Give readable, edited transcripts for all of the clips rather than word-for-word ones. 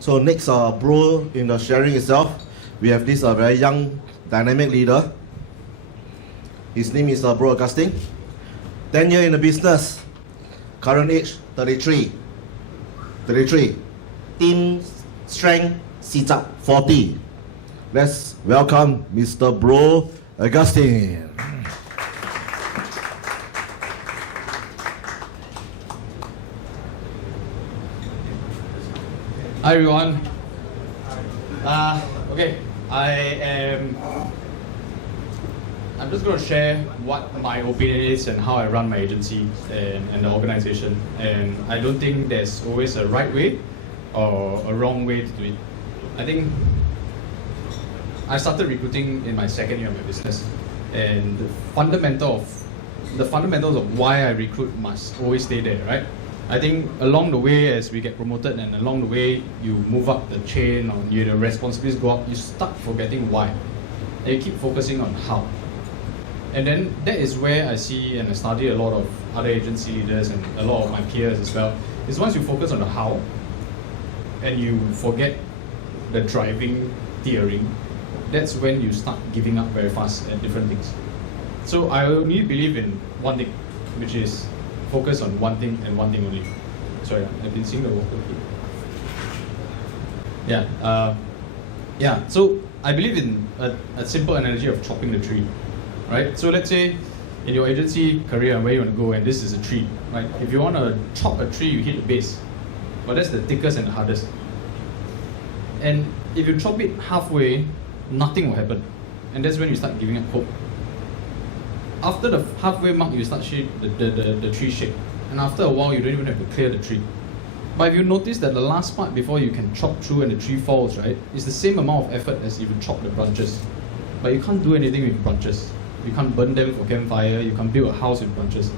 So next, bro, in the sharing itself, we have this very young, dynamic leader. His name is bro Augustine. 10 years in the business. Current age 33. 33. Team strength sits up 40. Let's welcome Mr. Bro Augustine. Hi everyone. Okay, I'm just going to share what my opinion is and how I run my agency and the organization. And I don't think there's always a right way or a wrong way to do it. I think I started recruiting in my second year of my business, and the fundamentals of why I recruit must always stay there, right? I think along the way, as we get promoted and along the way you move up the chain or the responsibilities go up, you start forgetting why. And you keep focusing on how. And then that is where I see and I study a lot of other agency leaders and a lot of my peers as well, is once you focus on the how and you forget the driving theory, that's when you start giving up very fast at different things. So I only believe in one thing, which is focus on one thing and one thing only. Sorry, I've been seeing the water. So I believe in a simple analogy of chopping the tree, right? So let's say in your agency career and where you want to go, and this is a tree, right? If you want to chop a tree, you hit the base, but that's the thickest and the hardest. And if you chop it halfway, nothing will happen, and that's when you start giving up hope. After the halfway mark, you start the tree shape, and after a while, you don't even have to clear the tree. But if you notice that the last part before you can chop through and the tree falls, right, is the same amount of effort as if you chop the branches. But you can't do anything with branches. You can't burn them for campfire, you can't build a house with branches.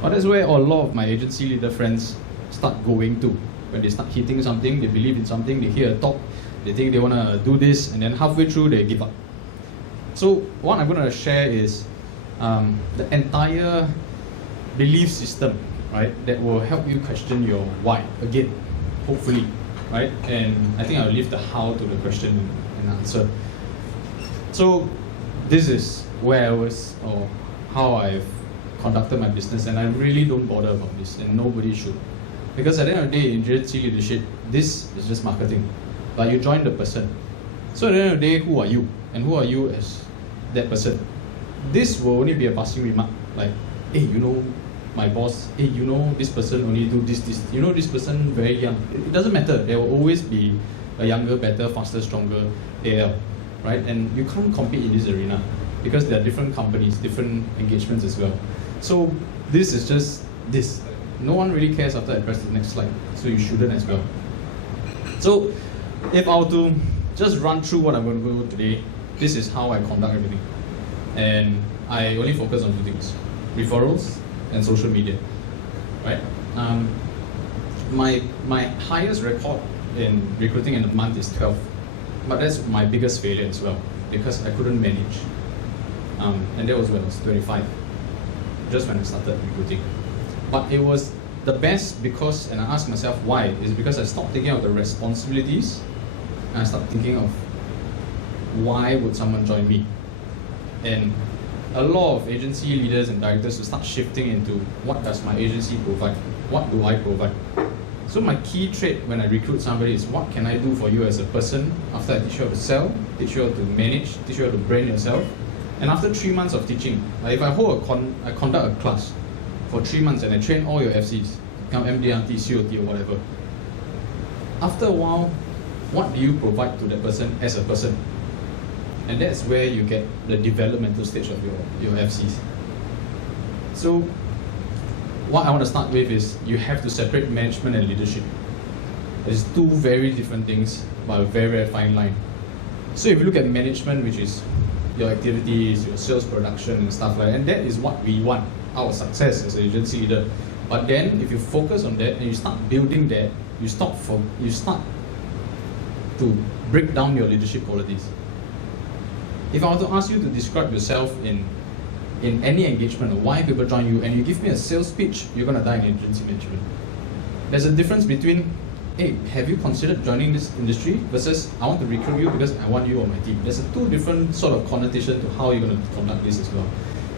But that's where a lot of my agency leader friends start going to. When they start hitting something, they believe in something, they hear a talk, they think they want to do this, and then halfway through, they give up. So what I'm going to share is the entire belief system, right, that will help you question your why again, hopefully, right? And I think I'll leave the how to the question and answer. So this is where I was, or how I've conducted my business, and I really don't bother about this, and nobody should. Because at the end of the day, in agency leadership, this is just marketing, but you join the person. So at the end of the day, who are you? And who are you as that person? This will only be a passing remark, like, hey, you know, my boss, hey, you know, this person only do this, you know, this person very young. It doesn't matter. There will always be a younger, better, faster, stronger AL, right? And you can't compete in this arena because there are different companies, different engagements as well. So this is just this. No one really cares after I press the next slide, so you shouldn't as well. So if I were to just run through what I'm going to go today, this is how I conduct everything. And I only focus on two things: referrals and social media, right? My highest record in recruiting in a month is 12, but that's my biggest failure as well, because I couldn't manage. And that was when I was 25, just when I started recruiting. But it was the best because, and I asked myself why, is because I stopped thinking of the responsibilities, and I started thinking of why would someone join me? And a lot of agency leaders and directors will start shifting into what does my agency provide? What do I provide? So my key trait when I recruit somebody is what can I do for you as a person after I teach you how to sell, teach you how to manage, teach you how to brand yourself. And after 3 months of teaching, if I conduct a class for 3 months and I train all your FCs, become MDRT, COT or whatever. After a while, what do you provide to that person as a person? And that's where you get the developmental stage of your FCs. So what I want to start with is you have to separate management and leadership. There's two very different things, but a very, very fine line. So if you look at management, which is your activities, your sales production and stuff like that, and that is what we want, our success as an agency leader. But then if you focus on that and you start building that, you start to break down your leadership qualities. If I were to ask you to describe yourself in any engagement or why people join you, and you give me a sales pitch, you're going to die in agency management. There's a difference between, hey, have you considered joining this industry versus I want to recruit you because I want you on my team. There's a two different sort of connotation to how you're going to conduct this as well.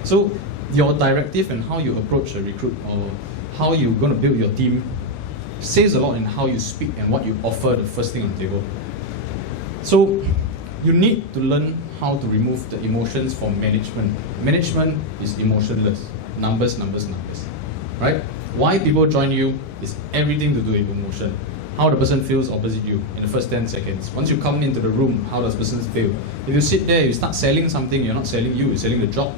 So your directive and how you approach a recruit or how you're going to build your team says a lot in how you speak and what you offer the first thing on the table. So you need to learn how to remove the emotions from management. Management is emotionless. Numbers, numbers, numbers. Right? Why people join you is everything to do with emotion. How the person feels opposite you in the first 10 seconds. Once you come into the room, how does the person feel? If you sit there, you start selling something, you're not selling you, you're selling the job.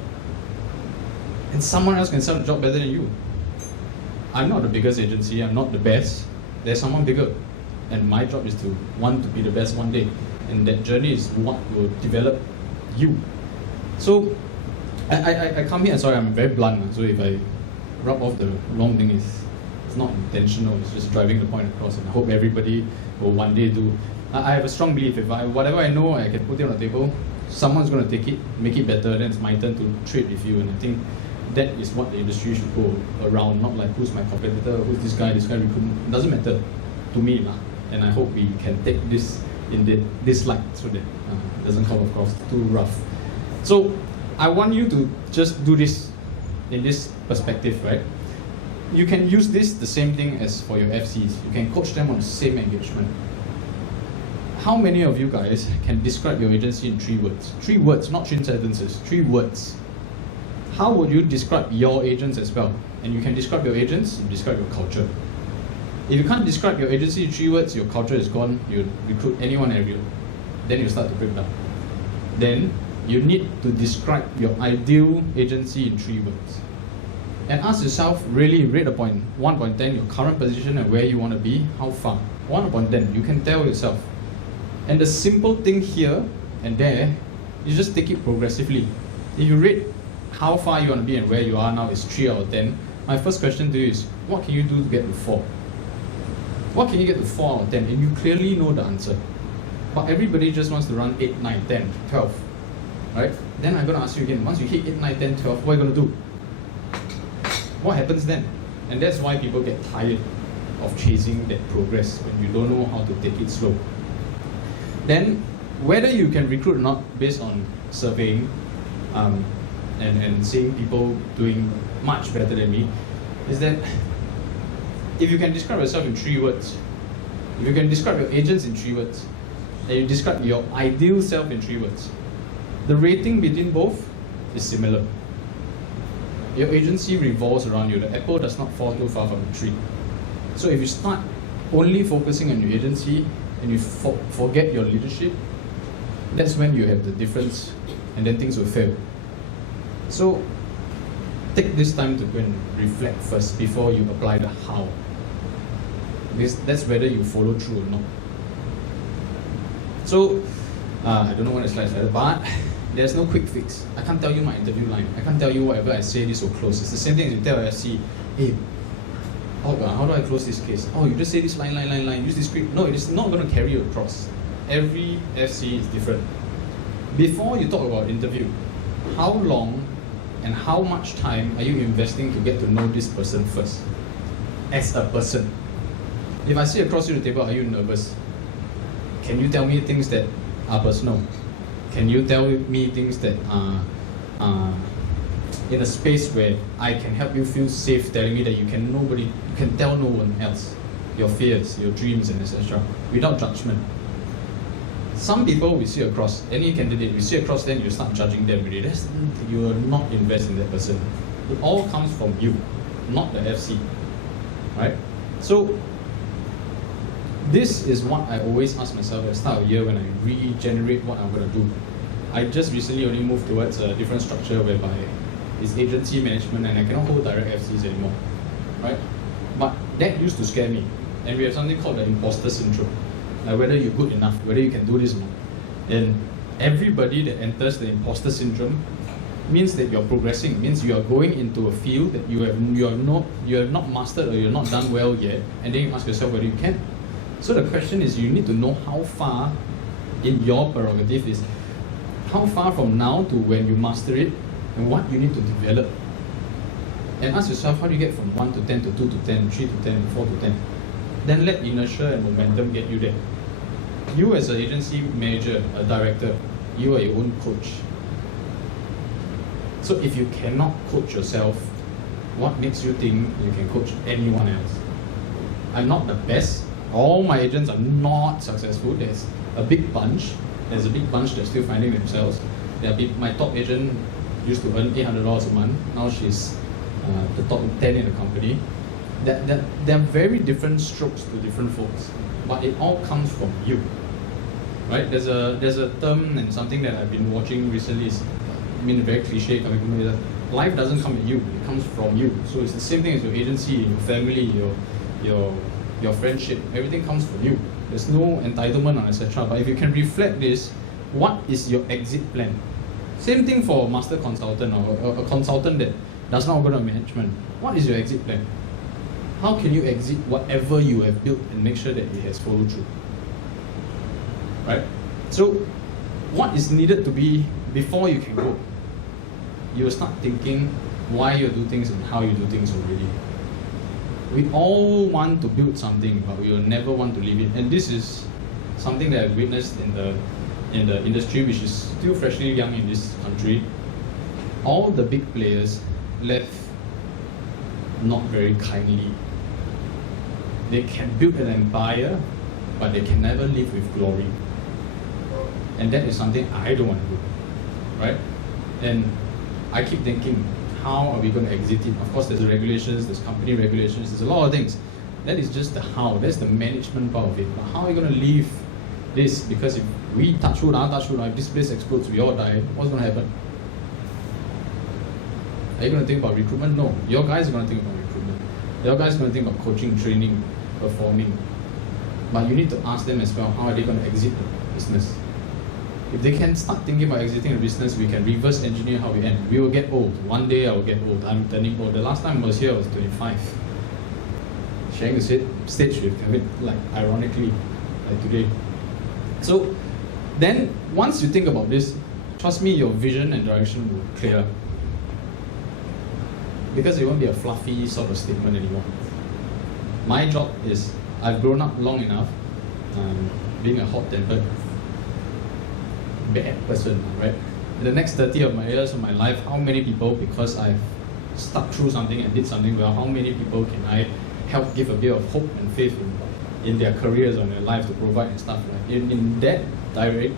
And someone else can sell the job better than you. I'm not the biggest agency, I'm not the best. There's someone bigger. And my job is to want to be the best one day. And that journey is what will develop you. So, I come here, sorry, I'm very blunt. So if I rub off the wrong thing, it's not intentional, it's just driving the point across. And I hope everybody will one day do. I have a strong belief, if whatever I know, I can put it on the table, someone's going to take it, make it better, then it's my turn to trade with you. And I think that is what the industry should go around, not like who's my competitor, who's this guy recruitment. It doesn't matter to me lah. And I hope we can take this in this light so that it doesn't come across too rough. So I want you to just do this in this perspective, right? You can use this the same thing as for your FCs. You can coach them on the same engagement. How many of you guys can describe your agency in 3 words? 3 words, not 3 sentences, 3 words. How would you describe your agents as well? And you can describe your agents, you describe your culture. If you can't describe your agency in 3 words, your culture is gone, you recruit anyone and everyone, then you start to break down. Then you need to describe your ideal agency in 3 words. And ask yourself, really rate a point, 1.10, your current position and where you want to be, how far? 1.10, you can tell yourself. And the simple thing here and there, you just take it progressively. If you rate how far you want to be and where you are now is 3 out of 10, my first question to you is, what can you do to get to 4? What can you get to 4 out of 10? And you clearly know the answer. But everybody just wants to run 8, 9, 10, 12. Right? Then I'm going to ask you again, once you hit 8, 9, 10, 12, what are you going to do? What happens then? And that's why people get tired of chasing that progress when you don't know how to take it slow. Then, whether you can recruit or not based on surveying and seeing people doing much better than me, is that if you can describe yourself in 3 words, if you can describe your agents in 3 words, and you describe your ideal self in 3 words, the rating between both is similar. Your agency revolves around you. The apple does not fall too far from the tree. So if you start only focusing on your agency and you forget your leadership, that's when you have the difference and then things will fail. So take this time to go and reflect first before you apply the how. Because that's whether you follow through or not. So, I don't know what the slides are, but there's no quick fix. I can't tell you my interview line. I can't tell you whatever I say this will close. It's the same thing as you tell FC, hey, how do I close this case? Oh, you just say this line, use this script. No, it is not going to carry you across. Every FC is different. Before you talk about interview, how long and how much time are you investing to get to know this person first? As a person. If I sit across you the table, are you nervous? Can you tell me things that are personal? Can you tell me things that are in a space where I can help you feel safe telling me that you can tell no one else your fears, your dreams, and etc. without judgment. Some people we see across, any candidate we see across, then you start judging them already. You are not invested in that person. It all comes from you, not the FC, right? So this is what I always ask myself at the start of the year when I regenerate what I'm going to do. I just recently only moved towards a different structure whereby it's agency management and I cannot hold direct FCs anymore, right? But that used to scare me. And we have something called the imposter syndrome. Like whether you're good enough, whether you can do this or not. And everybody that enters the imposter syndrome means that you're progressing, means you are going into a field that you have not mastered or you're not done well yet, and then you ask yourself whether you can. So the question is, you need to know how far in your prerogative is, how far from now to when you master it, and what you need to develop. And ask yourself, how do you get from 1 to 10 to 2 to 10, 3 to 10, 4 to 10? then let inertia and momentum get you there. You as an agency manager, a director, you are your own coach. So if you cannot coach yourself, what makes you think you can coach anyone else? I'm not the best. All my agents are not successful. There's a big bunch. There's a big bunch that's still finding themselves. My top agent used to earn $800 a month. Now she's the top 10 in the company. There are very different strokes to different folks, but it all comes from you, right? There's a term and something that I've been watching recently. Very cliche coming from me, that life doesn't come at you; it comes from you. So it's the same thing as your agency, your family, your friendship. Everything comes from you. There's no entitlement on etc. But if you can reflect this, what is your exit plan? Same thing for a master consultant or a consultant that does not go to management. What is your exit plan? How can you exit whatever you have built and make sure that it has followed through? Right? So, what is needed to be before you can go? You will start thinking why you do things and how you do things already. We all want to build something, but we will never want to leave it. And this is something that I've witnessed in the industry, which is still freshly young in this country. All the big players left not very kindly. They can build an empire, but they can never live with glory. And that is something I don't want to do, right? And I keep thinking, how are we going to exit it? Of course, there's the regulations, there's company regulations, there's a lot of things. That is just the how, that's the management part of it. But how are we going to leave this? Because if we touch wood, if this place explodes, we all die, what's going to happen? Are you going to think about recruitment? No. Your guys are going to think about recruitment. Your guys are going to think about coaching, training, performing. But you need to ask them as well, how are they going to exit the business? If they can start thinking about exiting the business, we can reverse engineer how we end. We will get old. One day I will get old. I'm turning old. The last time I was here, I was 25. Sharing the stage with Kevin, like ironically, like today. So then, once you think about this, trust me, your vision and direction will clear. Because it won't be a fluffy sort of statement anymore. My job is, I've grown up long enough, being a hot-tempered, bad person, right? In the next 30 of my years of my life, how many people, because I've stuck through something and did something well, how many people can I help give a bit of hope and faith in their careers or in their life to provide and stuff like that? In that direct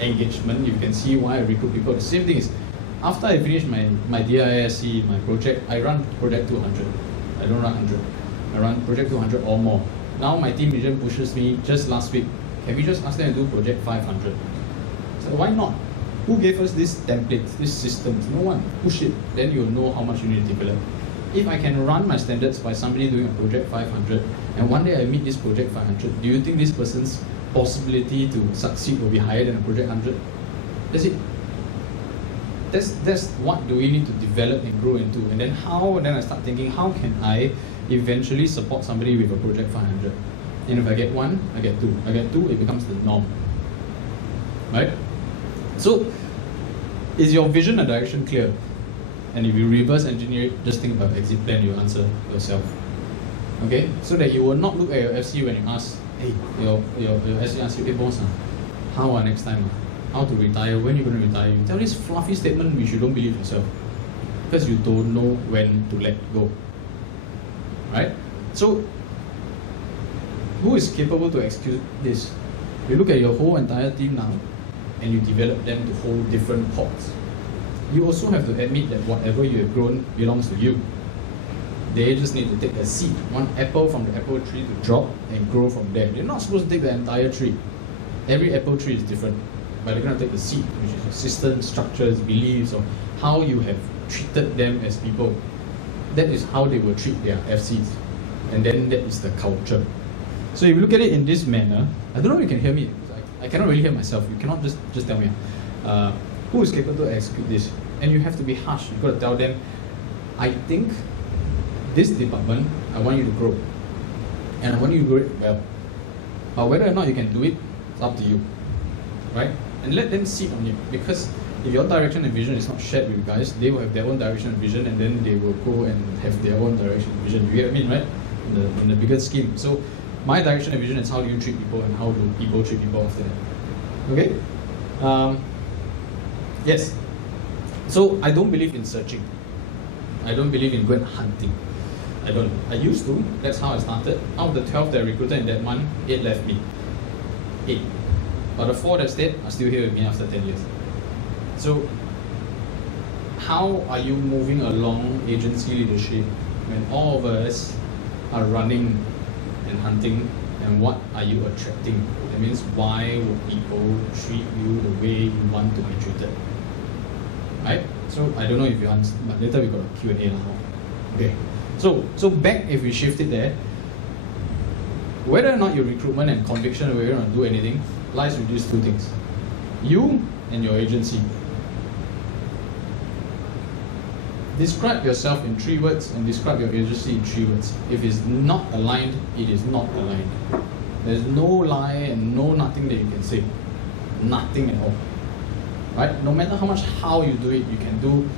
engagement, you can see why I recruit people. The same thing is, after I finish my DISC, my project, I run project 200. I don't run 100. I run project 200 or more. Now my team leader pushes me just last week. Can we just ask them to do project 500? So why not? Who gave us this template, this systems? No one. Push it, then you'll know how much you need to develop. If I can run my standards by somebody doing a project 500, and one day I meet this project 500, do you think this person's possibility to succeed will be higher than a project 100? That's it. That's what do we need to develop and grow into, and then how? Then I start thinking, how can I eventually support somebody with a project 500? And if I get one, I get two. I get two, it becomes the norm, right? So, is your vision and direction clear? And if you reverse engineer it, just think about exit plan. You answer yourself, okay? So that you will not look at your FC when you ask, hey, your FC asks you, hey boss, how next time? How to retire, when you're going to retire. You tell this fluffy statement which you don't believe yourself because you don't know when to let go, right? So who is capable to execute this? You look at your whole entire team now and you develop them to hold different pots. You also have to admit that whatever you have grown belongs to you. They just need to take a seed, one apple from the apple tree to drop and grow from there. They're not supposed to take the entire tree. Every apple tree is different. But they're going to take the seed, which is your systems, structures, beliefs, or how you have treated them as people. That is how they will treat their FCs. And then that is the culture. So if you look at it in this manner, I don't know if you can hear me. I cannot really hear myself. You cannot just tell me. Who is capable to execute this? And you have to be harsh. You've got to tell them, I think this department, I want you to grow. And I want you to grow it well. But whether or not you can do it, it's up to you. Right? And let them sit on it, because if your direction and vision is not shared with guys, they will have their own direction and vision, and then they will go and have their own direction and vision. You get what I mean, right? in the bigger scheme. So my direction and vision is how do you treat people and how do people treat people after that. Okay? Yes. So I don't believe in searching. I don't believe in going hunting. I don't. I used to. That's how I started. Out of the 12 that I recruited in that month, 8 left me. 8. But the 4 that stayed are still here with me after 10 years. So how are you moving along agency leadership when all of us are running and hunting, and what are you attracting? That means why would people treat you the way you want to be treated? Right? So I don't know if you understand, but later we got a Q&A now. Okay. So back, if we shift it there, whether or not your recruitment and conviction, whether you're not do anything, lies with these 2 things. You and your agency. Describe yourself in 3 words and describe your agency in 3 words. If it's not aligned, it is not aligned. There's no lie and no nothing that you can say. Nothing at all. Right? No matter how much how you do it, you can do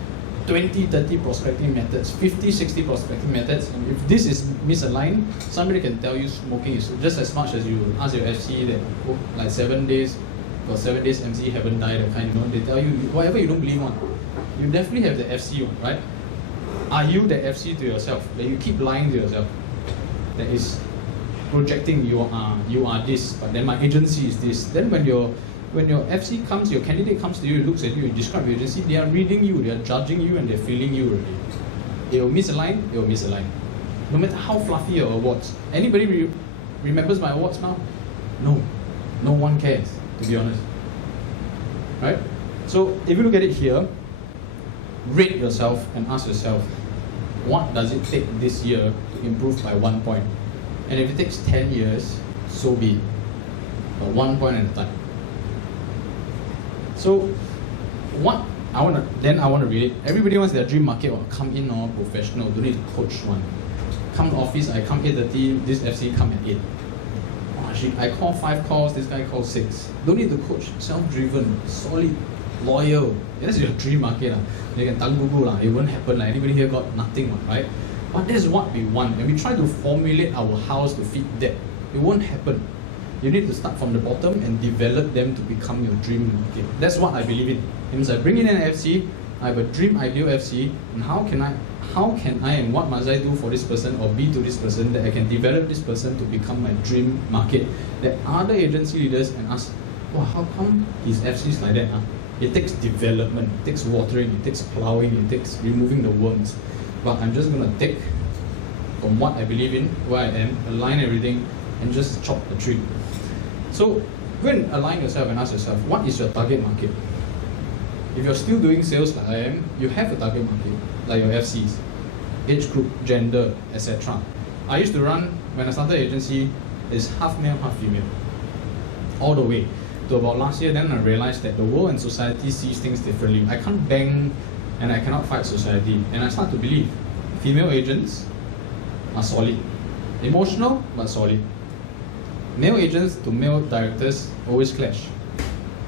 20, 30 prospecting methods, 50, 60 prospecting methods. And if this is misaligned, somebody can tell you smoking is just as much as you ask your FC that, oh, like 7 days, or 7 days MC haven't died, that kind, you know, they tell you whatever you don't believe on. You definitely have the FC one, right? Are you the FC to yourself? That you keep lying to yourself? That is projecting you are this, but then my agency is this. Then when your FC comes, your candidate comes to you, looks at you, you describe your agency, they are reading you, they are judging you, and they're feeling you already. They will misalign, they will misalign. No matter how fluffy your awards. Anybody remembers my awards now? No. No one cares, to be honest. Right? So if you look at it here, rate yourself and ask yourself, what does it take this year to improve by 1 point? And if it takes 10 years, so be it. But 1 point at a time. So what I want to read it. Everybody wants their dream market or come in or professional, don't need to coach one. Come to office, I come 8:30, this FC come at 8. I call 5 calls, this guy calls 6. Don't need to coach, self-driven, solid, loyal. That's your dream market. You can tanggugu, it won't happen. Anybody here got nothing, right? But that's what we want. And we try to formulate our house to fit that. It won't happen. You need to start from the bottom and develop them to become your dream market. That's what I believe in. It means I bring in an FC, I have a dream ideal FC, and how can I and what must I do for this person or be to this person that I can develop this person to become my dream market? That other agency leaders and ask, well, how come his FC is like that? Huh? It takes development, it takes watering, it takes plowing, it takes removing the worms. But I'm just going to take from what I believe in, where I am, align everything, and just chop the tree. So go and align yourself and ask yourself, what is your target market? If you're still doing sales like I am, you have a target market, like your FCs, age group, gender, etc. I used to run, when I started agency, is half male, half female. All the way to about last year, then I realized that the world and society sees things differently. I can't bang and I cannot fight society. And I start to believe female agents are solid. Emotional, but solid. Male agents to male directors always clash.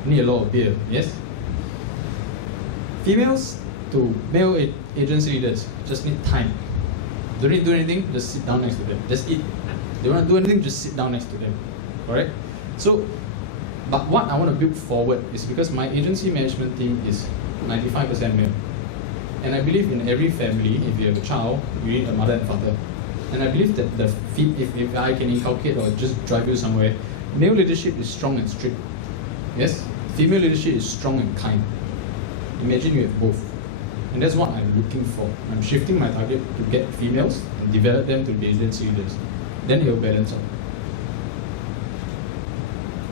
Need a lot of beer, yes? Females to male agency leaders just need time. Don't need to do anything, just sit down next to them. Just eat. They don't want to do anything, just sit down next to them. Correct? So, but what I want to build forward is because my agency management team is 95% male. And I believe in every family, if you have a child, you need a mother and father. And I believe that if I can inculcate or just drive you somewhere, male leadership is strong and strict. Yes? Female leadership is strong and kind. Imagine you have both. And that's what I'm looking for. I'm shifting my target to get females and develop them to be agency leaders. Then it will balance out.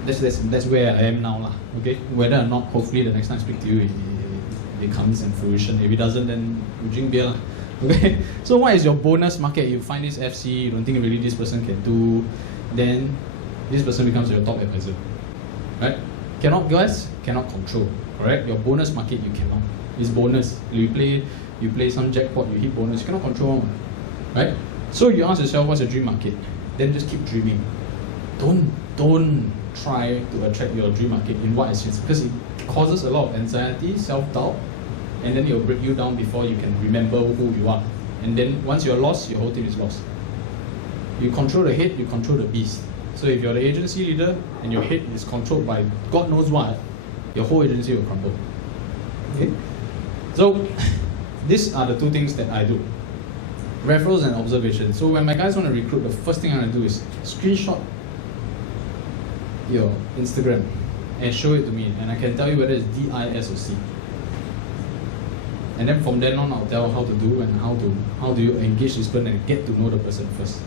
That's where I am now. Okay? Whether or not, hopefully the next time I speak to you, it comes in fruition. If it doesn't, then you drink beer. Okay? So what is your bonus market? You find this FC, you don't think really this person can do, then this person becomes your top advisor. Right? Cannot guess, cannot control. Correct? Your bonus market you cannot. It's bonus. You play some jackpot, you hit bonus, you cannot control one. Right? So you ask yourself, what's your dream market? Then just keep dreaming. Don't try to attract your dream market in what is because it causes a lot of anxiety, self-doubt, and then it will break you down before you can remember who you are. And then once you're lost, your whole team is lost. You control the head, you control the beast. So if you're the agency leader and your head is controlled by God knows what, your whole agency will crumble. Okay? So these are the two things that I do. Referrals and observation. So when my guys want to recruit, the first thing I want to do is screenshot your Instagram and show it to me, and I can tell you whether it's D, I, S or C. And then from then on, I'll tell how to do and how do you engage this person and get to know the person first.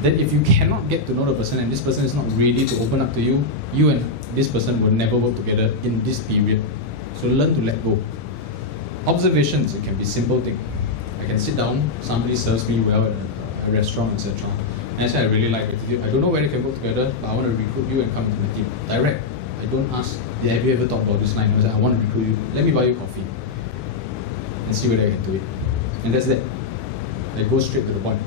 Then if you cannot get to know the person and this person is not ready to open up to you, you and this person will never work together in this period. So learn to let go. Observations, it can be simple thing. I can sit down, somebody serves me well at a restaurant, etc. And I say, I really like it. I don't know whether we can work together, but I want to recruit you and come into my team. Direct. I don't ask, have you ever thought about this line? I say, I want to recruit you. Let me buy you coffee. And see whether I can do it. And that's that. I go straight to the point.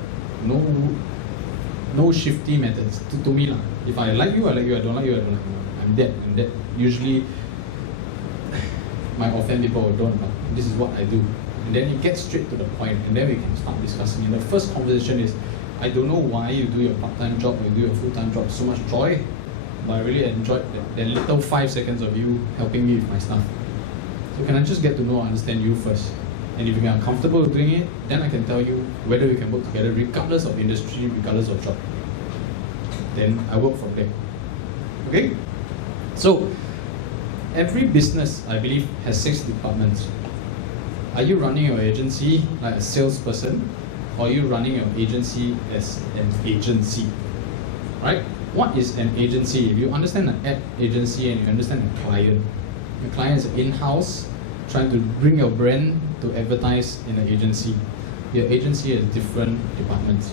No shifty methods. To me, lah. If I like you, I like you. I don't like you, I don't like you. I'm that. Usually, my offend people or don't. This is what I do. And then you get straight to the point, and then we can start discussing. And the first conversation is, I don't know why you do your part-time job or you do your full-time job so much joy, but I really enjoyed that little 5 seconds of you helping me with my stuff. So can I just get to know and understand you first? And if you are comfortable doing it, then I can tell you whether we can work together regardless of industry, regardless of job. Then I work from there. Okay? So, every business, I believe, has 6 departments. Are you running your agency like a salesperson, or are you running your agency as an agency? Right? What is an agency? If you understand an ad agency and you understand a client is in-house, trying to bring your brand to advertise in an agency. Your agency has different departments.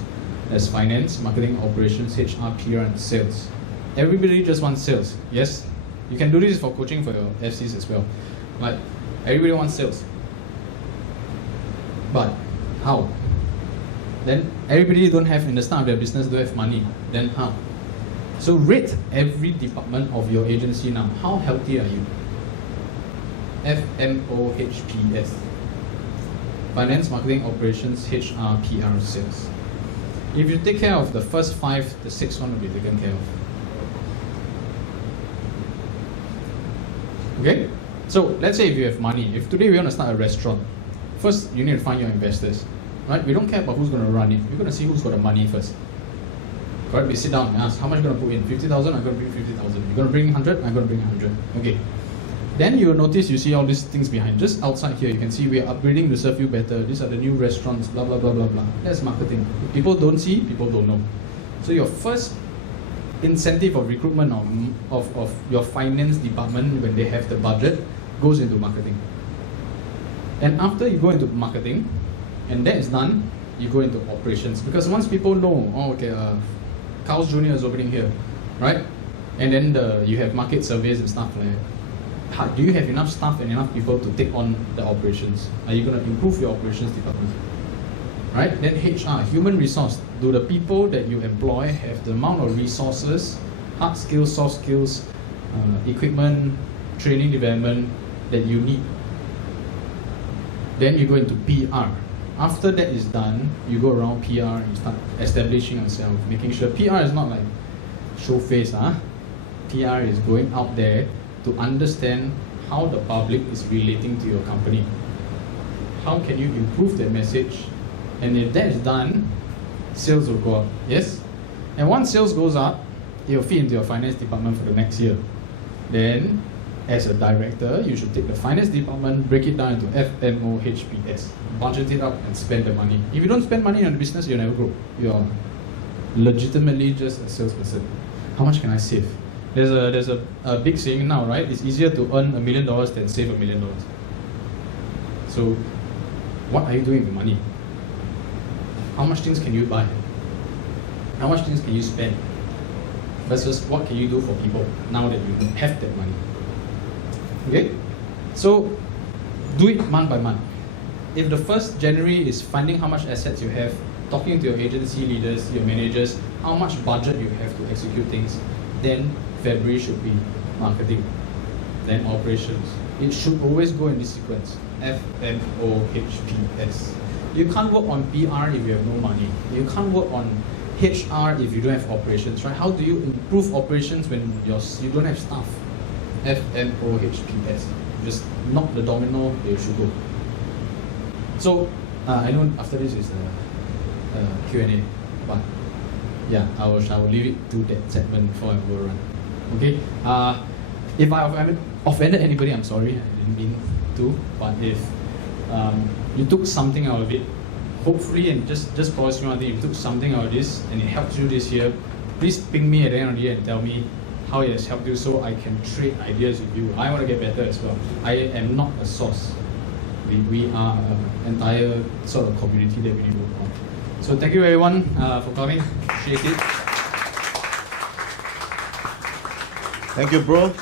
There's finance, marketing, operations, HR, PR, and sales. Everybody just wants sales. Yes, you can do this for coaching for your FCs as well. But everybody wants sales. But how? Then everybody don't have, in the start of their business, don't have money. Then how? So rate every department of your agency now. How healthy are you? FMOHPS. Finance, marketing, operations, HR, PR, sales. If you take care of the first 5, the 6th one will be taken care of. Okay? So let's say if you have money, if today we want to start a restaurant, first you need to find your investors. Right? We don't care about who's going to run it. We're going to see who's got the money first. Correct? We sit down and ask, how much are you going to put in? 50,000? I'm going to bring 50,000. You're going to bring 100? I'm going to bring 100. Okay. Then you'll notice you see all these things behind. Just outside here, you can see we are upgrading to serve you better. These are the new restaurants, blah, blah, blah, blah, blah. That's marketing. If people don't see, people don't know. So your first incentive of recruitment of your finance department when they have the budget goes into marketing. And after you go into marketing, and that is done, you go into operations. Because once people know, oh, okay, Carl's Jr. is opening here, right? And then you have market surveys and stuff like that. Do you have enough staff and enough people to take on the operations? Are you going to improve your operations department? Right? Then HR, human resource. Do the people that you employ have the amount of resources, hard skills, soft skills, equipment, training, development that you need? Then you go into PR. After that is done, you go around PR and you start establishing yourself, making sure PR is not like show face. PR is going out there to understand how the public is relating to your company. How can you improve that message? And if that is done, sales will go up. Yes? And once sales goes up, it will fit into your finance department for the next year. Then, as a director, you should take the finance department, break it down into FMOHPS, budget it up and spend the money. If you don't spend money on the business, you'll never grow. You're legitimately just a salesperson. How much can I save? There's a big saying now, right? It's easier to earn $1 million than save $1 million. So, what are you doing with money? How much things can you buy? How much things can you spend? Versus what can you do for people now that you have that money? Okay? So, do it month by month. If the first January is finding how much assets you have, talking to your agency leaders, your managers, how much budget you have to execute things, then February should be marketing, then operations. It should always go in this sequence, FMOHPS. You can't work on PR if you have no money. You can't work on HR if you don't have operations, right? How do you improve operations when you don't have staff? FMOHPS. Just knock the domino, they should go. So I know after this is a Q&A, but yeah, I will leave it to that segment before I go run. Okay. If I offended anybody, I'm sorry. I didn't mean to. But if you took something out of it, hopefully, and just promise me one thing, if you took something out of this and it helped you this year, please ping me at the end of the year and tell me how it has helped you so I can trade ideas with you. I want to get better as well. I am not a source. We are an entire sort of community that we need to work on. So thank you everyone for coming. Appreciate it. Thank you, bro.